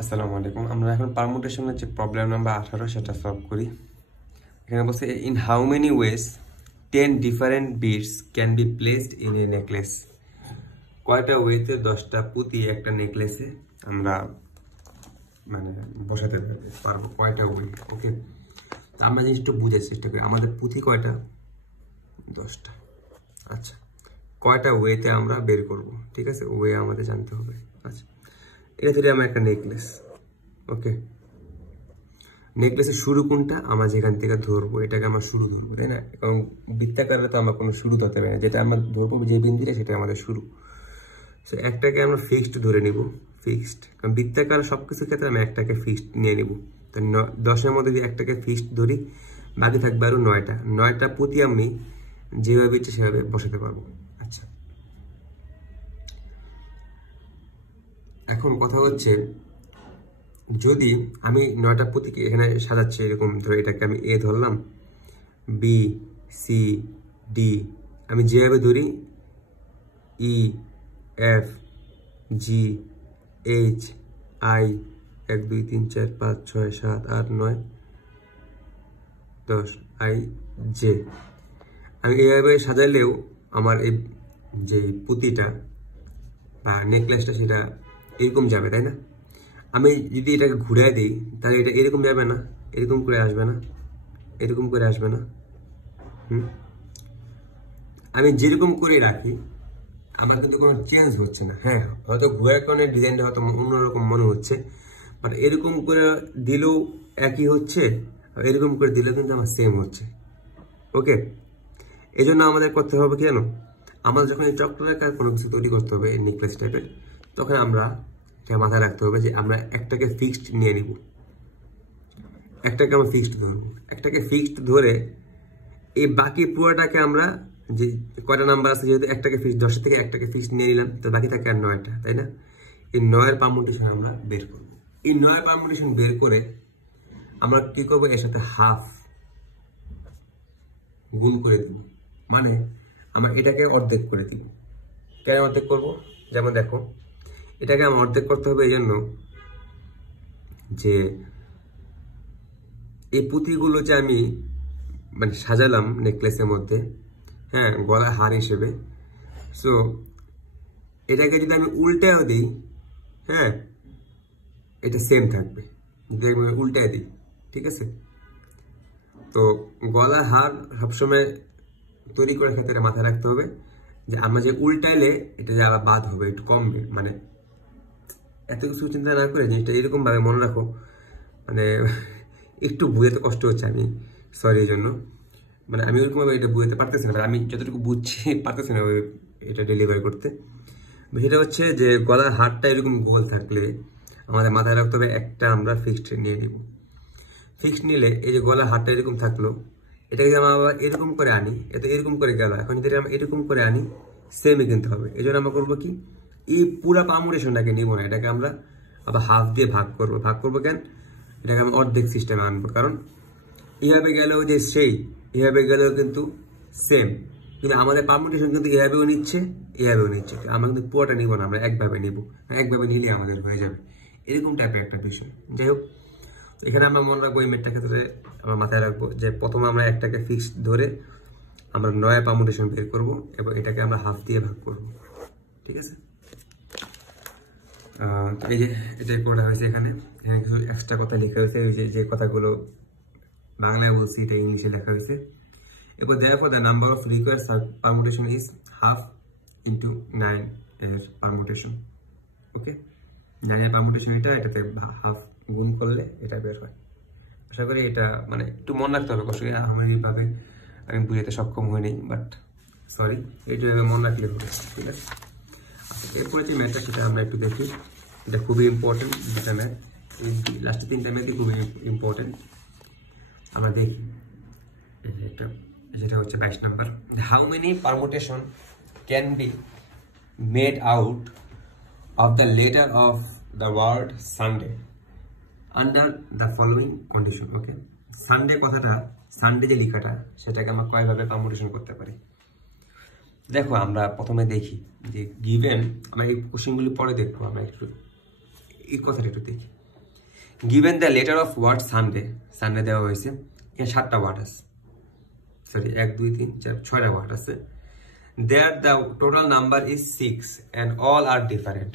আসসালামু আলাইকুম। আমরা এখন পারমুটেশনের যে প্রবলেম নাম্বার 18 সেটা সলভ করি। এখানে বলছে in how many ways 10 different bits can be placed in a necklace. কয়টা ওয়েতে 10টা পুঁতি একটা নেকলেসে আমরা মানে বসাতে পারবো, কয়টা ওয়ে। ওকে, আমরা জিনিসটা বুঝার চেষ্টা করি। আমাদের পুঁতি কয়টা? 10টা। আচ্ছা, কয়টা ওয়েতে আমরা বের করব, ঠিক আছে? ওয়ে আমাদের জানতে হবে। আচ্ছা, এটা ধরে আমার একটা নেকলেস। ওকে, নেকলেসের শুরু কোনটা? আমরা যেখান থেকে ধরবো এটাকে আমরা শুরু ধরবো, তাই না? কারণ বৃত্তাকারে তো আমরা কোনো শুরু ধরতে পারি না, যেটা আমরা ধরবো যে বিন্দুটা সেটা আমাদের শুরু। সো একটাকে আমরা ফিক্সড ধরে নিব, ফিক্সড। কারণ বৃত্তাকার সবকিছু ক্ষেত্রে আমি একটাকে ফিক্সড নিয়ে নিব। তো 10-এর মধ্যে যদি একটাকে ফিক্সড ধরি, বাকি থাকবে আরো 9টা পুঁতি আমি যেভাবে ইচ্ছে সেভাবে বসাতে পারবো। আচ্ছা, এখন কথা হচ্ছে যদি আমি 9টা পুঁতিকে এখানে সাজাচ্ছি, এরকম ধরে এটাকে আমি এ ধরলাম, বি, সি, ডি, আমি যেভাবে ধরি ই, F, G, H, I, 1 2 3 4 5 6 7 8 9 10, I, J. আমি এইভাবে সাজাইলেও আমার এই যে পুঁতিটা বা নেকলেসটা সেটা এরকম যাবে, তাই না? আমি যদি এটাকে ঘুরিয়ে দিই তাহলে এটা এরকম যাবে না, এরকম করে আসবে না, এরকম করে আসবে না। আমি যেরকম করে রাখি আমার কিন্তু কোনো চেঞ্জ হচ্ছে না। হ্যাঁ, হয়তো ঘুরার কারণে ডিজাইনটা হয়তো অন্যরকম মনে হচ্ছে, বাট এরকম করে দিলেও একই হচ্ছে, আর এরকম করে দিলেও কিন্তু আমার সেম হচ্ছে। ওকে, এই জন্য আমাদের করতে হবে কি জানো? আমাদের যখন এই চক্রাকার কোনো কিছু তৈরি করতে হবে এই নেকলেস টাইপের, তখন আমরা এটা মাথায় রাখতে হবে যে আমরা একটাকে ফিক্সড নিয়ে নিব, একটাকে আমরা ফিক্সড ধরবো। একটাকে ফিক্সড ধরে এই বাকি পুরোটাকে আমরা যে কয়টা নাম্বার আছে, যেহেতু একটাকে ফিক্সড 10 থেকে একটাকে ফিক্সড নিয়ে নিলাম, তো বাকি থাকে আর 9টা, তাই না? এই 9-এর পারমুটেশন আমরা বের করব। এই 9-এর পারমুটেশন বের করে আমরা কি করবো? এর সাথে হাফ গুণ করে দিব, মানে আমরা এটাকে অর্ধেক করে দিব। কেন অর্ধেক করব? যেমন দেখো, এটাকে আমার অর্ধেক করতে হবে এই জন্য যে এই পুঁতিগুলো যে আমি মানে সাজালাম নেকলেসের মধ্যে, হ্যাঁ, গলার হার হিসেবে, সো এটাকে যদি আমি উল্টায়ও দিই, হ্যাঁ, এটা সেম থাকবে। যদি আমি উল্টায় দিই, ঠিক আছে? তো গলার হার সবসময় তৈরি করার ক্ষেত্রে মাথায় রাখতে হবে যে আমরা যে উল্টাইলে এটা যে আবার বাদ হবে, একটু কমবে। মানে এত কিছু চিন্তা না করে জিনিসটা এরকম ভাবে মনে রাখো। মানে একটু বুঝতে কষ্ট হচ্ছে, আমি সরি এই জন্য। মানে আমি ওরকমভাবে এটা বুঝতে পারতেছি না, আমি যতটুকু বুঝছি পারতেছি না এটা ডেলিভারি করতে। সেটা হচ্ছে যে গলার হারটা এরকম গোল থাকলে আমাদের মাথায় রাখতে হবে একটা আমরা ফিক্সড নিয়ে নিব। ফিক্সড নিলে এই যে গলার হারটা এরকম থাকলো, এটাকে আমরা আবার এরকম করে আনি, এটা এরকম করে গেল। এখন যদি আমরা এরকম করে আনি, সেমই কিনতে হবে। এই জন্য আমরা করবো কি, এই পুরা পারমুটেশনটাকে নিব না, এটাকে আমরা আবার হাফ দিয়ে ভাগ করবো। ভাগ করবো কেন? এটাকে আমি অর্ধেক সিস্টেমে আনবো, কারণ এইভাবে গেলেও যে সেই, এভাবে গেলেও কিন্তু সেম। কিন্তু আমাদের পারমুটেশন কিন্তু এভাবেও নিচ্ছে, এভাবেও নিচ্ছে। আমরা কিন্তু পুরোটা নিব না, আমরা একভাবে নিব। একভাবে নিলে আমাদের হয়ে যাবে, এরকম টাইপের একটা বিষয়। যাই হোক, এখানে আমরা মনে রাখবো এই মেটটার ক্ষেত্রে আমরা মাথায় রাখবো যে প্রথমে আমরা একটাকে ফিক্সড ধরে আমরা 9 পারমুটেশন বের করবো এবং এটাকে আমরা হাফ দিয়ে ভাগ করবো, ঠিক আছে? তো এই যে এটাই পড়া হয়েছে। এখানে কিছু এক্সট্রা কথা লেখা হয়েছে, ওই যে কথাগুলো বাংলায় বলছি এটা ইংলিশে লেখা হয়েছে। এরপর therefore the number of required permutation is half into 9 এর পারমুটেশন। ওকে, 9 এর পারমুটেশন এটাতে হাফ গুণ করলে এটা বের হয়। আশা করি এটা মানে একটু মনে রাখতে হবে, কষ্ট করে আমি এইভাবে আমি বুঝাতে সক্ষম হইনি, বাট সরি, এইভাবে মনে রাখলে হবে, ঠিক আছে? এরপরে যে ম্যাথটা সেটা আমরা একটু দেখি। এটা খুবই ইম্পর্টেন্ট, দুটা ম্যাথ, এই লাস্টের 3টা ম্যাথই খুবই ইম্পর্টেন্ট। আমরা দেখি এটা, যেটা হচ্ছে 22 নম্বর। How many permutation can be made out of the letter of the word Sunday under the following condition. Okay, Sunday কথাটা, সানডে যে লেখাটা, সেটাকে আমরা কয়ভাবে পারমুটেশন করতে পারি। দেখো, আমরা প্রথমে দেখি যে গিভেন, আমরা এই কোশ্চেনগুলি পরে দেখবো, আমরা একটু এই কথাটা একটু দেখি। Given the letter of word Sunday, Sunday দেওয়া হয়েছে, এখানে 7টা ওয়ার্ড আছে, সরি 1 2 3 4 6টা ওয়ার্ড আছে। There the total number is 6 and all are different.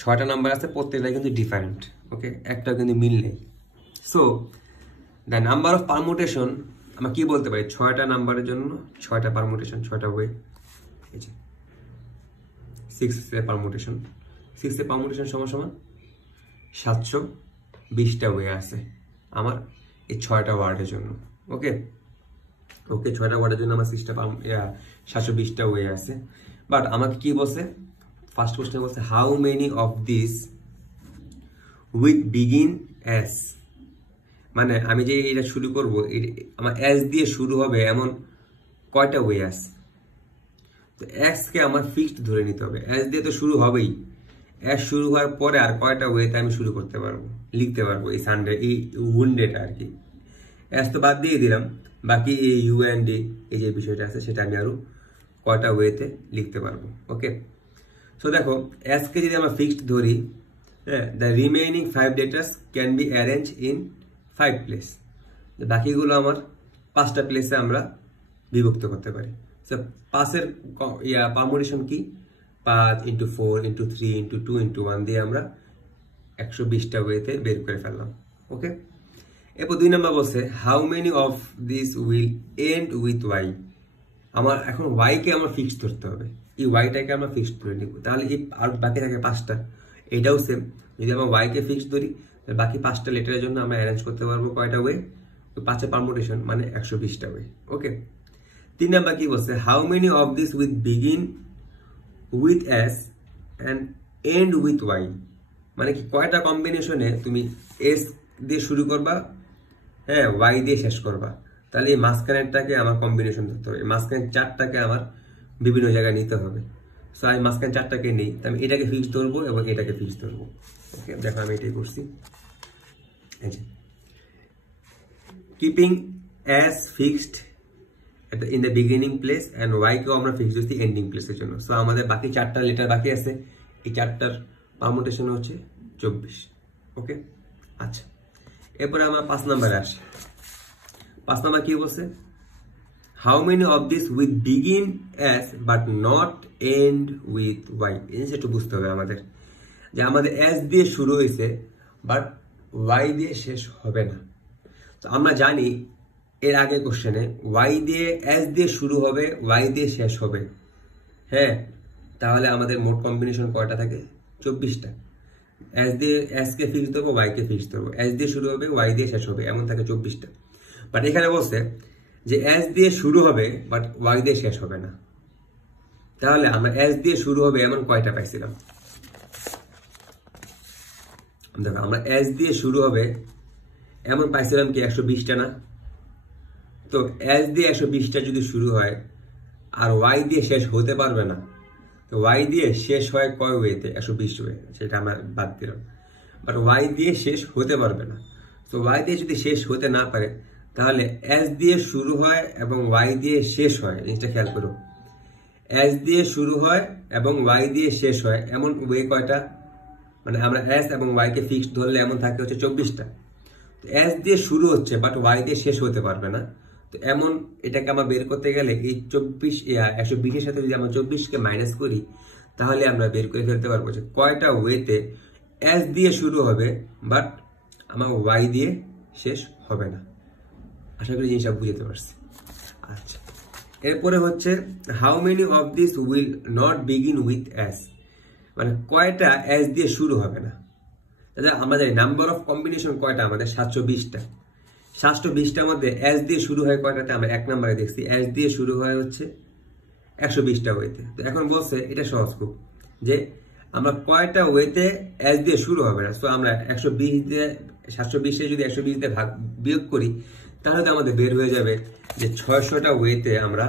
6টা নাম্বার আছে, প্রত্যেকটাই কিন্তু ডিফারেন্ট, ওকে, একটাও কিন্তু মিল নেই। So the number of permutation, আমরা কি বলতে পারি, 6টা নাম্বারের জন্য 6টা পারমুটেশন, 6টা ওয়ে, 6 এর পারমুটেশন, 6 এর পারমুটেশন সমান 720টা ওয়ে আছে আমার এই 6টা ওয়ার্ডের জন্য, ওকে ওকে 6টা ওয়ার্ডের জন্য আমার 720টা ওয়ে আছে। বাট আমাকে কি বলছে, ফার্স্ট কোশ্চেন বলছে how many of this with begin S, মানে আমি যে এটা শুরু করবো আমার অ্যাস দিয়ে শুরু হবে এমন কয়টা ওয়ে আছে। তো অ্যাসকে আমার ফিক্সড ধরে নিতে হবে, অ্যাস দিয়ে তো শুরু হবেই, অ্যাস শুরু হওয়ার পরে আর কয়টা ওয়েতে আমি শুরু করতে পারবো, লিখতে পারবো এই সানডে, এই উইন্ডেটা আর কি। অ্যাস তো বাদ দিয়ে দিলাম, বাকি এই ইউ অ্যান্ড ডি এই যে বিষয়টা আছে সেটা আমি আরো কয়টা ওয়েতে লিখতে পারবো, ওকে। সো দেখো অ্যাসকে যদি আমরা ফিক্সড ধরি, হ্যাঁ, the remaining 5 ডেটাস can be arrange in 5 place, বাকিগুলো আমার 5টা প্লেসে আমরা বিভক্ত করতে পারি। সো 5-এর পারমুটেশন কি, 5 × 4 × 3 × 2 × 1 দিয়ে আমরা 120টা ওয়েতে বের করে ফেললাম, ওকে। এরপর 2 নম্বর বলছে how many of this will end with Y, আমার এখন ওয়াইকে আমার ফিক্সড ধরতে হবে, এই ওয়াইটাকে আমরা ফিক্সড করে নিব, তাহলে এই আর বাকি থাকে 5টা, এটাও সেম, যদি আমরা ওয়াইকে ফিক্সড ধরি বাকি 5টা লেটারের জন্য আমরা অ্যারেঞ্জ করতে পারবো কয়টা ওয়ে, 5-এর পারমুটেশন মানে 120টা ওয়ে, ওকে। 3 নাম্বার কি বলছে how many of this with begin with S and end with Y, মানে কি কয়টা কম্বিনেশনে তুমি এস দিয়ে শুরু করবা, হ্যাঁ, ওয়াই দিয়ে শেষ করবা, তাহলে এই মাঝখানেরটাকে আমার কম্বিনেশন ধরতে হবে, মাঝখানের 4টাকে আমার বিভিন্ন জায়গায় নিতে হবে। সো আমি মাঝখানে 4টাকে নিই, আমি এটাকে ফিক্স ধরবো এবং এটাকে ফিক্স ধরবো, ওকে। দেখো আমি এটাই করছি, keeping S fixed in the beginning place and Y কেও আমরা ফিক্স ধরছি এন্ডিং প্লেসের জন্য। সো আমাদের বাকি 4টা লেটার বাকি আছে, এই 4টার পারমুটেশন হচ্ছে 24, ওকে। আচ্ছা, এরপরে আমরা 5 নম্বরে আসি। 5 নম্বর কি বলছে how many of this with begin S but not end with Y, এই জিনিসটা একটু বুঝতে হবে আমাদের, যে আমাদের অ্যাস দিয়ে শুরু হয়েছে বাট ওয়াই দিয়ে শেষ হবে না। তো আমরা জানি এর আগে কোশ্চেনে ওয়াই দিয়ে অ্যাস দিয়ে শুরু হবে, ওয়াই দিয়ে শেষ হবে, হ্যাঁ, তাহলে আমাদের মোট কম্বিনেশন কয়টা থাকে, 24টা। অ্যাস দিয়ে অ্যাসকে ফিক্স দেবো, ওয়াইকে ফিক্স দেবো, অ্যাস দিয়ে শুরু হবে, ওয়াই দিয়ে শেষ হবে, এমন থাকে 24টা। বাট এখানে বলছে যে অ্যাস দিয়ে শুরু হবে বাট ওয়াই দিয়ে শেষ হবে না, তাহলে আমরা অ্যাস দিয়ে শুরু হবে এমন কয়টা পাইছিলাম, দেখো আমরা অ্যাস দিয়ে শুরু হবে এমন পাইছিলাম কি 120টা না। তো অ্যাস দিয়ে 120টা যদি শুরু হয় আর ওয়াই দিয়ে শেষ হতে পারবে না, তো ওয়াই দিয়ে শেষ হয় কয় ওয়েতে, 120 ওয়ে, সেটা আমরা বাদ দিলাম। বাট ওয়াই দিয়ে শেষ হতে পারবে না, তো ওয়াই দিয়ে যদি শেষ হতে না পারে তাহলে অ্যাস দিয়ে শুরু হয় এবং ওয়াই দিয়ে শেষ হয়, জিনিসটা খেয়াল করো, অ্যাস দিয়ে শুরু হয় এবং ওয়াই দিয়ে শেষ হয় এমন ওয়ে কয়টা, মানে আমরা অ্যাস এবং ওয়াইকে ফিক্সড ধরলে এমন থাকে হচ্ছে 24টা। তো অ্যাস দিয়ে শুরু হচ্ছে বাট ওয়াই দিয়ে শেষ হতে পারবে না, তো এমন এটাকে আমরা বের করতে গেলে এই 120-এর সাথে যদি আমরা 24কে মাইনাস করি তাহলে আমরা বের করে ফেলতে পারবো যে কয়টা ওয়েতে অ্যাস দিয়ে শুরু হবে বাট আমার ওয়াই দিয়ে শেষ হবে না। আশা করি জিনিসটা বুঝতে পারছি। আচ্ছা, এরপরে হচ্ছে how many of this will not begin with S, মানে কয়টা অ্যাস দিয়ে শুরু হবে না। দাদা আমরা জানি নাম্বার অফ কম্বিনেশন কয়টা আমাদের, 720টা। 720টার মধ্যে অ্যাস দিয়ে শুরু হয় কয়টাতে, আমরা 1 নম্বরে দেখছি অ্যাস দিয়ে শুরু হয় হচ্ছে 120টা ওয়েতে। তো এখন বলছে এটা সহজ খুব, যে আমরা কয়টা ওয়েতে অ্যাস দিয়ে শুরু হবে না। সো আমরা 120 দিয়ে 720-এ যদি 120 দিয়ে বিয়োগ করি তাহলে তো আমাদের বের হয়ে যাবে যে 600টা ওয়েতে আমরা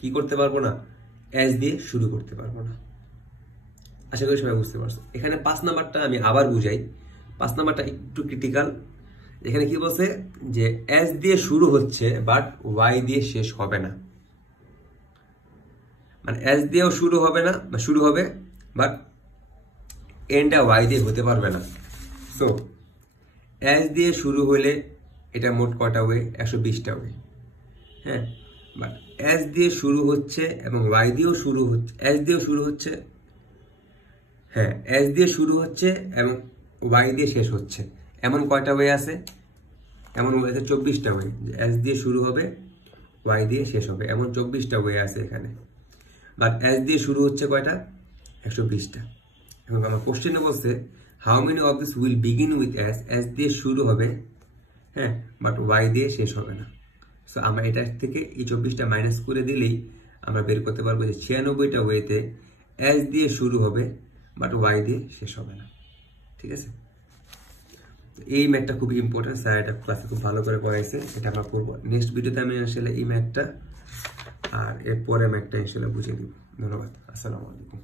কি করতে পারবো না, অ্যাস দিয়ে শুরু করতে পারবো না। আশা করি সবাই বুঝতে পারছো। এখানে 5 নাম্বারটা আমি আবার বুঝাই, 5 নাম্বারটা একটু ক্রিটিক্যাল। এখানে কি বলছে যে অ্যাস দিয়ে শুরু হচ্ছে বাট ওয়াই দিয়ে শেষ হবে না, মানে অ্যাস দিয়েও শুরু হবে না বা শুরু হবে বাট এন্ডটা ওয়াই দিয়ে হতে পারবে না। সো এস দিয়ে শুরু হলে এটা মোট কটা ওয়ে? 120টা ওয়ে। হ্যাঁ, বাট এস দিয়ে শুরু হচ্ছে এবং ওয়াই দিয়েও শুরু হচ্ছে, এস দিয়েও শুরু হচ্ছে, হ্যাঁ এস দিয়ে শুরু হচ্ছে এবং ওয়াই দিয়ে শেষ হচ্ছে, এমন কয়টা ওয়ে আছে? এমন ওয়ে আছে 24টা ওয়ে। এস দিয়ে শুরু হবে, ওয়াই দিয়ে শেষ হবে, এমন 24টা ওয়ে আছে এখানে। বাট এস দিয়ে শুরু হচ্ছে কয়টা? 120টা। এবং আমার কোশ্চেনে বলছে how many of this will begin with S, S দিয়ে শুরু হবে, হ্যাঁ, বাট ওয়াই দিয়ে শেষ হবে না। সো আমরা এটার থেকে এই 24টা মাইনাস করে দিলেই আমরা বের করতে পারবো যে 96টা ওয়েতে এস দিয়ে শুরু হবে বাট ওয়াই দিয়ে শেষ হবে না। ঠিক আছে, এই ম্যাথটা খুবই ইম্পর্টেন্ট, স্যার এটা ক্লাসে খুব ভালো করে পড়াইছে, এটা আমরা করবো। নেক্সট ভিডিওতে আমি আসলে এই ম্যাথটা আর এর পরে ম্যাথটা ইনশাল্লাহ বুঝিয়ে দিব। ধন্যবাদ, আসসালামু আলাইকুম।